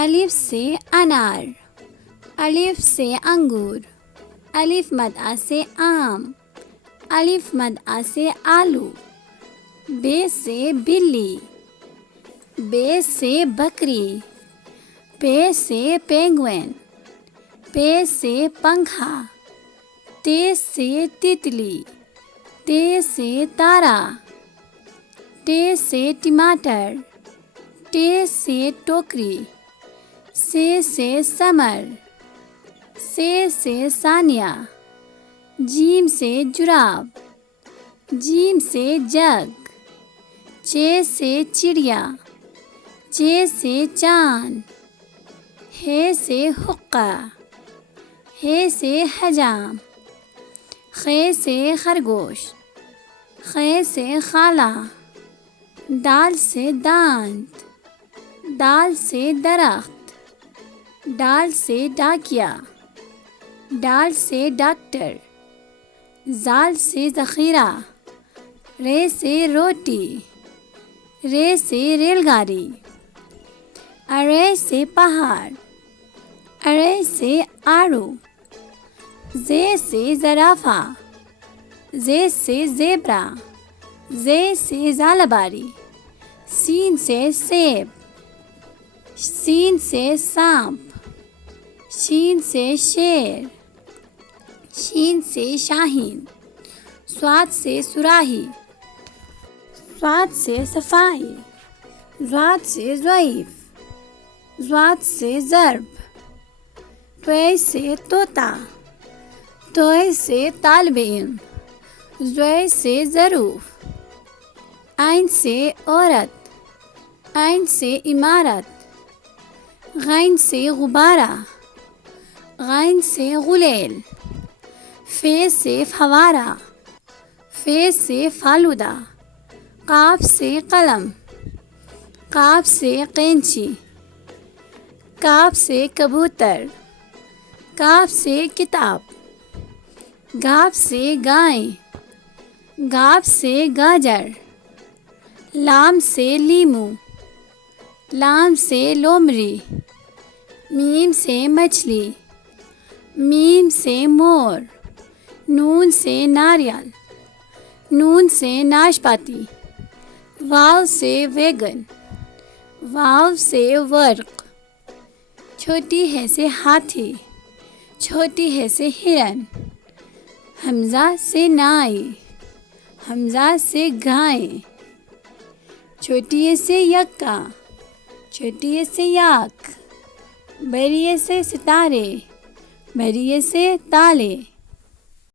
الف سے انار، الف سے انگور، الف مد آ سے آم، الف مد آ سے آلو، بے سے بلی، بے سے بکری، پے سے پینگوئن، پے سے پنکھا، تے سے تتلی، تے سے تارا، ٹے سے ٹماٹر، ٹے سے ٹوکری، سے سمر، سے ثانیہ، جیم سے جراب، جیم سے جگ، چے سے چڑیا، چے سے چاند، ہے سے حقہ، ہے سے حجام، خے سے خرگوش، خے سے خالہ، دال سے دانت، دال سے درخت، ڈال سے ڈاکیا، ڈال سے ڈاکٹر، زال سے ذخیرہ، رے سے روٹی، رے سے ریل گاڑی، ارے سے پہاڑ، ارے سے آڑو، زے سے زرافہ، زے سے زیبرا، زے سے زالباری، سین سے سیب، سین سے سانپ، شین سے شیر، شین سے شاہین، صاد سے صراحی، صاد سے صفائی، ضاد سے ضعیف، ضاد سے ضرب، طے سے طوطا، طے سے طالب علم، ضے سے ظروف، عین سے عورت، عین سے عمارت، غین سے غبارہ، غین سے غلیل، فے سے فوارہ، فے سے فالودہ، قاف سے قلم، قاف سے قینچی، کاف سے کبوتر، کاف سے کتاب، گاف سے گائیں، گاف سے گاجر، لام سے لیمو، لام سے لومڑی، میم سے مچھلی، میم سے مور، نون سے ناریل، نون سے ناشپاتی، واو سے ویگن، واو سے ورق، چھوٹی ہے سے ہاتھی، چھوٹی ہے سے ہرن، حمزہ سے نائی، حمزہ سے گائیں، چھوٹی سے یکا، چھوٹی سے یاک، بڑی سے ستارے، بڑی سے تالے۔